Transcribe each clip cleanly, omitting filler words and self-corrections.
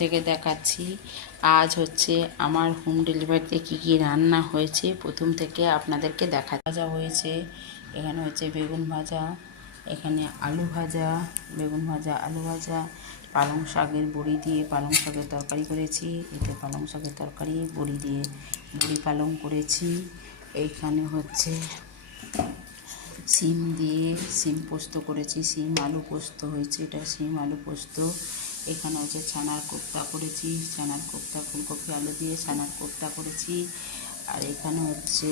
থেকে দেখাচ্ছি আজ হচ্ছে আমার হোম ডেলিভারিতে কি কি রান্না হয়েছে প্রথম থেকে আপনাদেরকে ভাজা হয়েছে। এখানে হচ্ছে বেগুন ভাজা, এখানে আলু ভাজা, বেগুন ভাজা, আলু ভাজা, পালং শাকের বড়ি দিয়ে পালং শাকের তরকারি করেছি। এতে পালং শাকের তরকারি বড়ি দিয়ে বড়ি পালং করেছি। এইখানে হচ্ছে সিম দিয়ে সিম পোস্ত করেছি, সিম আলু পোস্ত হয়েছে, এটা সিম আলু পোস্ত। এখানে হচ্ছে ছানার কোপ্তা করেছি, ছানার কোপ্তা ফুলকপি আলু দিয়ে ছানার কোপ্তা করেছি। আর এখানে হচ্ছে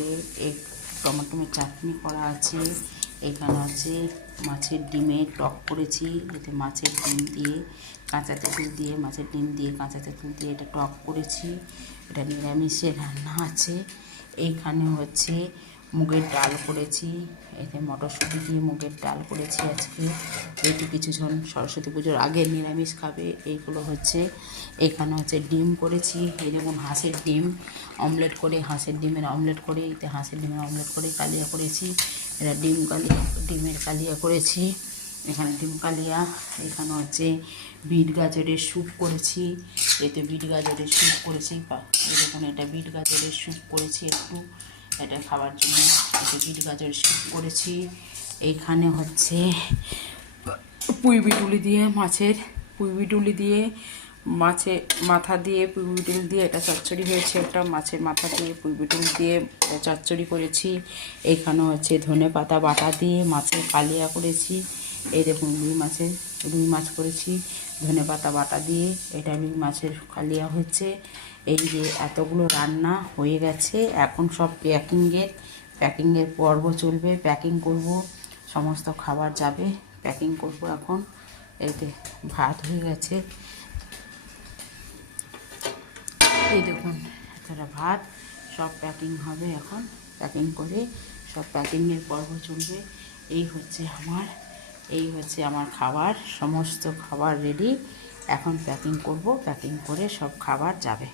টমেটোর চাটনি করা আছে। এখানে হচ্ছে মাছের ডিমের টক করেছি, এতে মাছের ডিম দিয়ে কাঁচা তেঁতুল দিয়ে মাছের ডিম দিয়ে কাঁচা তেঁতুল দিয়ে এটা টক করেছি। এটা নিরামিষের রান্না আছে। এইখানে হচ্ছে মুগের ডাল করেছি, এতে মটরশুঁটি দিয়ে মুগের ডাল করেছি আজকে। এইটু কিছুজন সরস্বতী পুজোর আগে নিরামিষ খাবে, এইগুলো হচ্ছে। এখানে হচ্ছে ডিম করেছি, এই যেমন হাঁসের ডিম অমলেট করে, হাঁসের ডিমের অমলেট করে, এতে হাঁসের ডিমের অমলেট করে কালিয়া করেছি। এটা ডিমের কালিয়া করেছি, এখানে ডিম কালিয়া। এখানে হচ্ছে বিট গাজরের স্যুপ করেছি, এতে বিট গাজরের স্যুপ করেছি। দেখুন এটা বিট গাজরের স্যুপ করেছি একটু, এটা খাওয়ার জন্য। এতে বিট গাজরের স্যুপ করেছি। এইখানে হচ্ছে পুঁইবিটুলি দিয়ে মাছের মাথা দিয়ে পুঁইবিটুল দিয়ে এটা চচ্চড়ি হয়েছে। একটা মাছের মাথা দিয়ে পুঁইবিটুল দিয়ে চচ্চড়ি করেছি। এইখানে হচ্ছে ধনে পাতা বাটা দিয়ে মাছের কালিয়া করেছি। এই দেখুন রুই মাছ করেছি ধনে পাতা বাটা দিয়ে, এটা রুই মাছের কালিয়া হচ্ছে। এই যে এতগুলো রান্না হয়ে গেছে, এখন সব প্যাকিংয়ের পর্ব চলবে। প্যাকিং করব, সমস্ত খাবার যাবে, প্যাকিং করব এখন। এতে ভাত হয়ে গেছে, এই দেখুন একটা ভাত, সব প্যাকিং হবে এখন। প্যাকিং করে সব প্যাকিংয়ের পর্ব চলবে। এই হচ্ছে আমার খাবার, সমস্ত খাবার রেডি। এখন প্যাকিং করব, প্যাকিং করে সব খাবার যাবে।